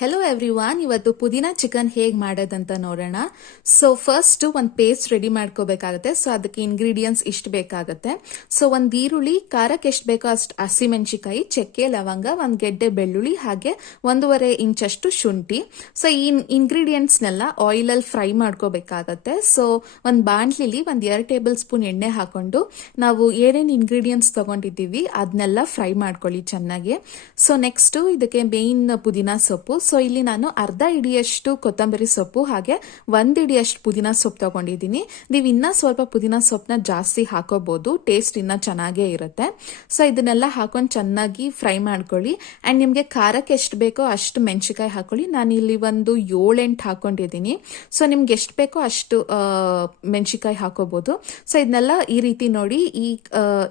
Hello everyone, ಇವತ್ತು ಪುದೀನಾ chicken ಹೇಗೆ ಮಾಡೋದಂತ ನೋಡೋಣ. ಸೊ ಫಸ್ಟ್ ಒಂದು ಪೇಸ್ಟ್ ರೆಡಿ ಮಾಡ್ಕೋಬೇಕಾಗುತ್ತೆ. ಸೊ ಅದಕ್ಕೆ ಇಂಗ್ರೀಡಿಯೆಂಟ್ಸ್ ಇಷ್ಟು ಬೇಕಾಗುತ್ತೆ. ಸೊ ಒಂದು ಈರುಳ್ಳಿ, ಖಾರಕ್ಕೆ ಎಷ್ಟು ಬೇಕೋ ಅಷ್ಟು ಹಸಿಮೆಣಸಿಕಾಯಿ, ಚಕ್ಕೆ, ಲವಂಗ, ಒಂದು ಗೆಡ್ಡೆ ಬೆಳ್ಳುಳ್ಳಿ, ಹಾಗೆ 1.5 ಇಂಚಷ್ಟು ಶುಂಠಿ. ಸೊ ಈ ಇಂಗ್ರೀಡಿಯೆಂಟ್ಸ್ನೆಲ್ಲ ಆಯಿಲಲ್ಲಿ ಫ್ರೈ ಮಾಡ್ಕೋಬೇಕಾಗತ್ತೆ. ಸೊ ಒಂದು ಬಾಣಲಿಲಿ 2 ಟೇಬಲ್ ಸ್ಪೂನ್ ಎಣ್ಣೆ ಹಾಕೊಂಡು ನಾವು ಏನೇನು ಇಂಗ್ರೀಡಿಯೆಂಟ್ಸ್ ತಗೊಂಡಿದ್ದೀವಿ ಅದನ್ನೆಲ್ಲ ಫ್ರೈ ಮಾಡ್ಕೊಳ್ಳಿ ಚೆನ್ನಾಗಿ. ಸೊ ನೆಕ್ಸ್ಟ್ ಇದಕ್ಕೆ ಮೇನ್ ಪುದೀನಾ ಸೊಪ್ಪು. ಸೊ ಇಲ್ಲಿ ನಾನು ಅರ್ಧ ಇಡಿಯಷ್ಟು ಕೊತ್ತಂಬರಿ ಸೊಪ್ಪು ಹಾಗೆ 1 ಇಡಿಯಷ್ಟು ಪುದೀನಾ ಸೊಪ್ಪು ತಗೊಂಡಿದ್ದೀನಿ. ನೀವು ಇನ್ನ ಸ್ವಲ್ಪ ಪುದೀನಾ ಸೊಪ್ಪನ್ನ ಜಾಸ್ತಿ ಹಾಕೋಬಹುದು, ಟೇಸ್ಟ್ ಇನ್ನ ಚೆನ್ನಾಗೇ ಇರುತ್ತೆ. ಸೊ ಇದನ್ನೆಲ್ಲ ಹಾಕೊಂಡು ಚೆನ್ನಾಗಿ ಫ್ರೈ ಮಾಡ್ಕೊಳ್ಳಿ. ಅಂಡ್ ನಿಮ್ಗೆ ಖಾರಕ್ಕೆ ಎಷ್ಟು ಬೇಕೋ ಅಷ್ಟು ಮೆಣಸಿಕಾಯಿ ಹಾಕೊಳ್ಳಿ. ನಾನು ಇಲ್ಲಿ ಒಂದು 7-8 ಹಾಕೊಂಡಿದ್ದೀನಿ. ಸೊ ನಿಮ್ಗೆ ಎಷ್ಟು ಬೇಕೋ ಅಷ್ಟು ಮೆಣಸಿಕಾಯಿ ಹಾಕೋಬಹುದು. ಸೊ ಇದನ್ನೆಲ್ಲ ಈ ರೀತಿ ನೋಡಿ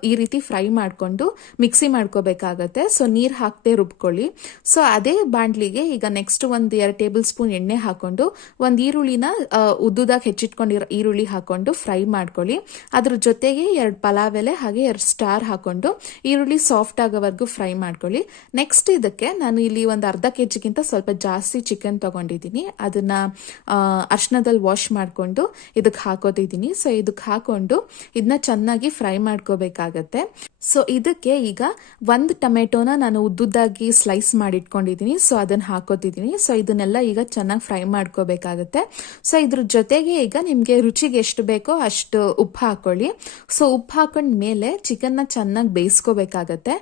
ಈ ರೀತಿ ಫ್ರೈ ಮಾಡ್ಕೊಂಡು ಮಿಕ್ಸಿ ಮಾಡ್ಕೋಬೇಕಾಗತ್ತೆ. ಸೊ ನೀರ್ ಹಾಕದೆ ರುಬ್ಕೊಳ್ಳಿ. ಸೊ ಅದೇ ಬಾಂಡ್ಲಿಗೆ ಈಗ ನೆಕ್ಸ್ಟ್ 2 ಟೇಬಲ್ ಸ್ಪೂನ್ ಎಣ್ಣೆ ಹಾಕೊಂಡು ಒಂದು ಈರುಳ್ಳಿನ ಉದ್ದುದಾಗಿ ಹೆಚ್ಚಿಟ್ಕೊಂಡಿರೋ ಈರುಳ್ಳಿ ಹಾಕೊಂಡು ಫ್ರೈ ಮಾಡ್ಕೊಳ್ಳಿ. ಅದ್ರ ಜೊತೆಗೆ 2 ಪಲಾವ್ ಎಲೆ ಹಾಗೆ 2 ಸ್ಟಾರ್ ಹಾಕೊಂಡು ಈರುಳ್ಳಿ ಸಾಫ್ಟ್ ಆಗೋವರೆಗೂ ಫ್ರೈ ಮಾಡ್ಕೊಳ್ಳಿ. ನೆಕ್ಸ್ಟ್ ಇದಕ್ಕೆ ನಾನು ಇಲ್ಲಿ ಒಂದು ಅರ್ಧ ಕೆಜಿಗಿಂತ ಸ್ವಲ್ಪ ಜಾಸ್ತಿ ಚಿಕನ್ ತಗೊಂಡಿದ್ದೀನಿ. ಅದನ್ನ ಅರ್ಶನದಲ್ಲಿ ವಾಶ್ ಮಾಡ್ಕೊಂಡು ಇದಕ್ಕೆ ಹಾಕೋತಿದ್ದೀನಿ. ಸೊ ಇದಕ್ಕೆ ಹಾಕೊಂಡು ಇದನ್ನ ಚೆನ್ನಾಗಿ ಫ್ರೈ ಮಾಡ್ಕೋಬೇಕಾಗತ್ತೆ. ಸೊ ಇದಕ್ಕೆ ಈಗ 1 ಟೊಮೆಟೊನ ನಾನು ಉದ್ದುದ್ದಾಗಿ ಸ್ಲೈಸ್ ಮಾಡಿ ಇಟ್ಕೊಂಡಿದ್ದೀನಿ. ಸೊ ಅದನ್ನ ಹಾಕೋತಿದ್ದೀನಿ. ಸೊ ಇದನ್ನೆಲ್ಲ ಈಗ ಚೆನ್ನಾಗಿ ಫ್ರೈ ಮಾಡ್ಕೋಬೇಕಾಗತ್ತೆ. ಸೊ ಇದ್ರ ಜೊತೆಗೆ ಈಗ ನಿಮ್ಗೆ ರುಚಿಗೆ ಎಷ್ಟು ಬೇಕೋ ಅಷ್ಟು ಉಪ್ಪು ಹಾಕೊಳ್ಳಿ. ಸೊ ಉಪ್ಪು ಹಾಕೊಂಡ ಮೇಲೆ ಚಿಕನ್ನ ಚೆನ್ನಾಗಿ ಬೇಯಿಸ್ಕೋಬೇಕಾಗತ್ತೆ.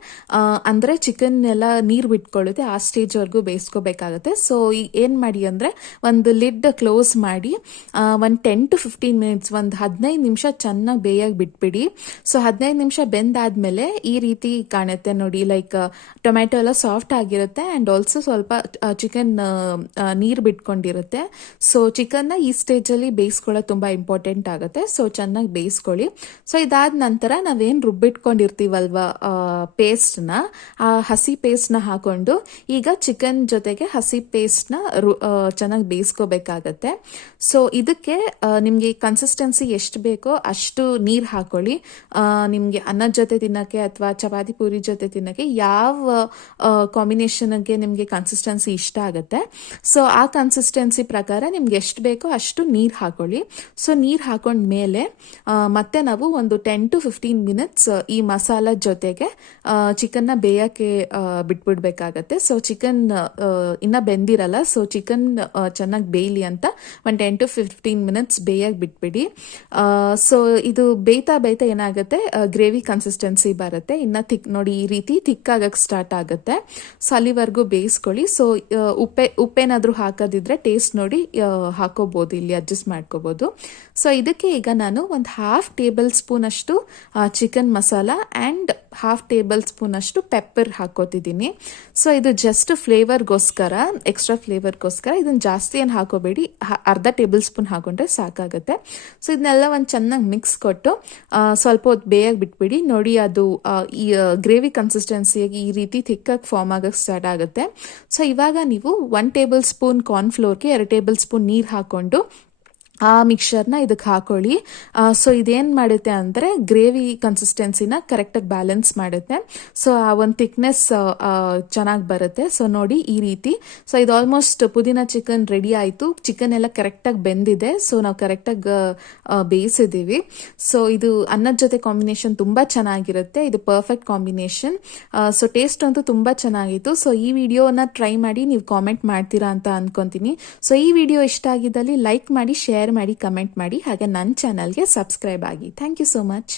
ಅಂದ್ರೆ ಚಿಕನ್ ಎಲ್ಲ ನೀರು ಬಿಟ್ಕೊಳ್ಳುತ್ತೆ, ಆ ಸ್ಟೇಜ್ ವರ್ಗೂ ಬೇಯಿಸ್ಕೋಬೇಕಾಗತ್ತೆ. ಸೊ ಏನ್ ಮಾಡಿ ಅಂದ್ರೆ ಒಂದು ಲಿಡ್ ಕ್ಲೋಸ್ ಮಾಡಿ ಒಂದು 10 to 15 ಮಿನಿಟ್ಸ್, ಒಂದು 15 ನಿಮಿಷ ಚೆನ್ನಾಗಿ ಬೇಯಾಗಿ ಬಿಟ್ಬಿಡಿ. ಸೊ 15 ನಿಮಿಷ ಬೆಂದಾದ್ಮೇಲೆ ಈ ರೀತಿ ಕಾಣುತ್ತೆ ನೋಡಿ, ಲೈಕ್ ಟೊಮ್ಯಾಟೊ ಎಲ್ಲ ಸಾಫ್ಟ್ ಆಗಿರುತ್ತೆ ಅಂಡ್ ಆಲ್ಸೋ ಸ್ವಲ್ಪ ಚಿಕನ್ ನೀರು ಬಿಟ್ಕೊಂಡಿರುತ್ತೆ. ಸೊ ಚಿಕನ್ನ ಈ ಸ್ಟೇಜ್ ಅಲ್ಲಿ ಬೇಯಿಸ್ಕೊಳ್ಳೋದು ತುಂಬಾ ಇಂಪಾರ್ಟೆಂಟ್ ಆಗುತ್ತೆ. ಸೊ ಚೆನ್ನಾಗಿ ಬೇಯಿಸ್ಕೊಳ್ಳಿ. ಸೊ ಇದಾದ ನಂತರ ನಾವೇನ್ ರುಬ್ಬಿಟ್ಕೊಂಡಿರ್ತೀವಲ್ವಾ ಪೇಸ್ಟ್ನ, ಆ ಹಸಿ ಪೇಸ್ಟ್ನ ಹಾಕೊಂಡು ಈಗ ಚಿಕನ್ ಜೊತೆಗೆ ಹಸಿ ಪೇಸ್ಟ್ನ ಚೆನ್ನಾಗಿ ಬೇಯಿಸ್ಕೋಬೇಕಾಗತ್ತೆ. ಸೊ ಇದಕ್ಕೆ ನಿಮ್ಗೆ ಕನ್ಸಿಸ್ಟೆನ್ಸಿ ಎಷ್ಟು ಬೇಕೋ ಅಷ್ಟು ನೀರು ಹಾಕೊಳ್ಳಿ. ನಿಮ್ಗೆ ಅನ್ನದ ಜೊತೆ ತಿನ್ನಕ್ಕೆ ಅಥವಾ ಚಪಾತಿ ಪೂರಿ ಜೊತೆ ತಿನ್ನಕ್ಕೆ ಯಾವ ಕಾಂಬಿನೇಷನ್ಗೆ ನಿಮ್ಗೆ ಕನ್ಸಿಸ್ಟೆನ್ಸಿ ಇಷ್ಟ ಆಗುತ್ತೆ, ಸೊ ಆ ಕನ್ಸಿಸ್ಟೆನ್ಸಿ ಪ್ರಕಾರ ನಿಮ್ಗೆ ಎಷ್ಟು ಬೇಕೋ ಅಷ್ಟು ನೀರು ಹಾಕೊಳ್ಳಿ. ಸೊ ನೀರು ಹಾಕೊಂಡ ಮೇಲೆ ಮತ್ತೆ ನಾವು ಒಂದು 10 to 15 ಮಿನಿಟ್ಸ್ ಈ ಮಸಾಲ ಜೊತೆಗೆ ಚಿಕನ್ನ ಬೇಯಕ್ಕೆ ಬಿಟ್ಬಿಡ್ಬೇಕಾಗತ್ತೆ. ಸೊ ಚಿಕನ್ ಇನ್ನ ಬೆಂದಿರಲ್ಲ. ಸೊ ಚಿಕನ್ ಚೆನ್ನಾಗಿ ಬೇಯಲಿ ಅಂತ ಒಂದು 10 to 15 ಮಿನಿಟ್ಸ್ ಬೇಯಕ್ಕೆ ಬಿಟ್ಬಿಡಿ. ಸೊ ಇದು ಬೇಯ್ತಾ ಏನಾಗುತ್ತೆ, ಗ್ರೇವಿ ಕನ್ಸಿಸ್ಟೆನ್ಸಿ ಬರುತ್ತೆ. ಇನ್ನ ಥಿಕ್ ನೋಡಿ, ಈ ರೀತಿ ಥಿಕ್ ಆಗಕ್ಕೆ ಸ್ಟಾರ್ಟ್ ಆಗುತ್ತೆ. ಸೊ ಅಲ್ಲಿವರೆಗೂ ಬೇಯಿಸ್ಕೊಳ್ಳಿ. ಸೊ ಉಪ್ಪೇನಾದ್ರೂ ಹಾಕೋದಿದ್ರೆ ಟೇಸ್ಟ್ ನೋಡಿ ಹಾಕೋಬಹುದು, ಇಲ್ಲಿ ಅಡ್ಜಸ್ಟ್ ಮಾಡ್ಕೋಬಹುದು. ಸೊ ಇದಕ್ಕೆ ಈಗ ನಾನು ಒಂದು 1/2 ಟೇಬಲ್ ಸ್ಪೂನ್ ಅಷ್ಟು chicken masala and 1/2 table spoon ಅಷ್ಟು ಪೆಪ್ಪರ್ ಹಾಕೋತಿದ್ದೀನಿ. ಸೊ ಇದು ಜಸ್ಟ್ ಫ್ಲೇವರ್ಗೋಸ್ಕರ, ಎಕ್ಸ್ಟ್ರಾ ಫ್ಲೇವರ್ಗೋಸ್ಕರ. ಇದನ್ನ ಜಾಸ್ತಿ ಏನು ಹಾಕೋಬೇಡಿ, ಅರ್ಧ ಟೇಬಲ್ ಸ್ಪೂನ್ ಹಾಕೊಂಡ್ರೆ ಸಾಕಾಗುತ್ತೆ. ಸೊ ಇದನ್ನೆಲ್ಲ ಒಂದು ಚೆನ್ನಾಗಿ ಮಿಕ್ಸ್ ಕೊಟ್ಟು ಸ್ವಲ್ಪ ಹೊತ್ತು ಬೇಯಾಗಿ ಬಿಟ್ಬಿಡಿ. ನೋಡಿ ಅದು ಈ ಗ್ರೇವಿ ಕನ್ಸಿಸ್ಟೆನ್ಸಿಯಾಗಿ ಈ ರೀತಿ ಥಿಕ್ಕಾಗಿ ಫಾರ್ಮ್ ಆಗಕ್ಕೆ ಸ್ಟಾರ್ಟ್ ಆಗುತ್ತೆ. ಸೊ ಇವಾಗ ನೀವು 1 ಟೇಬಲ್ ಸ್ಪೂನ್ ಕಾರ್ನ್ಫ್ಲೋರ್ಗೆ 2 ಟೇಬಲ್ ಸ್ಪೂನ್ ನೀರು ಹಾಕೊಂಡು ಆ ಮಿಕ್ಸರ್ನ ಇದಕ್ಕೆ ಹಾಕೊಳ್ಳಿ. ಸೊ ಇದೇನು ಮಾಡುತ್ತೆ ಅಂದರೆ ಗ್ರೇವಿ ಕನ್ಸಿಸ್ಟೆನ್ಸಿನ ಕರೆಕ್ಟಾಗಿ ಬ್ಯಾಲೆನ್ಸ್ ಮಾಡುತ್ತೆ. ಸೊ ಆ ಒಂದು ಥಿಕ್ನೆಸ್ ಚೆನ್ನಾಗಿ ಬರುತ್ತೆ. ಸೊ ನೋಡಿ ಈ ರೀತಿ. ಸೊ ಇದು ಆಲ್ಮೋಸ್ಟ್ ಪುದೀನಾ ಚಿಕನ್ ರೆಡಿ ಆಯಿತು. ಚಿಕನ್ ಎಲ್ಲ ಕರೆಕ್ಟಾಗಿ ಬೆಂದಿದೆ. ಸೊ ನಾವು ಕರೆಕ್ಟಾಗಿ ಬೇಯಿಸಿದ್ದೀವಿ. ಸೊ ಇದು ಅನ್ನದ ಜೊತೆ ಕಾಂಬಿನೇಷನ್ ತುಂಬ ಚೆನ್ನಾಗಿರುತ್ತೆ. ಇದು ಪರ್ಫೆಕ್ಟ್ ಕಾಂಬಿನೇಷನ್. ಸೊ ಟೇಸ್ಟ್ ಅಂತೂ ತುಂಬ ಚೆನ್ನಾಗಿತ್ತು. ಸೊ ಈ ವಿಡಿಯೋನ ಟ್ರೈ ಮಾಡಿ ನೀವು ಕಾಮೆಂಟ್ ಮಾಡ್ತೀರಾ ಅಂತ ಅನ್ಕೊಂತೀನಿ. ಸೊ ಈ ವಿಡಿಯೋ ಇಷ್ಟ ಆಗಿದ್ದಲ್ಲಿ ಲೈಕ್ ಮಾಡಿ, ಶೇರ್ ಮಾಡಿ, ಕಮೆಂಟ್ ಮಾಡಿ, ಹಾಗೆ ನನ್ನ ಚಾನಲ್ಗೆ ಸಬ್ಸ್ಕ್ರೈಬ್ ಆಗಿ. Thank you so much.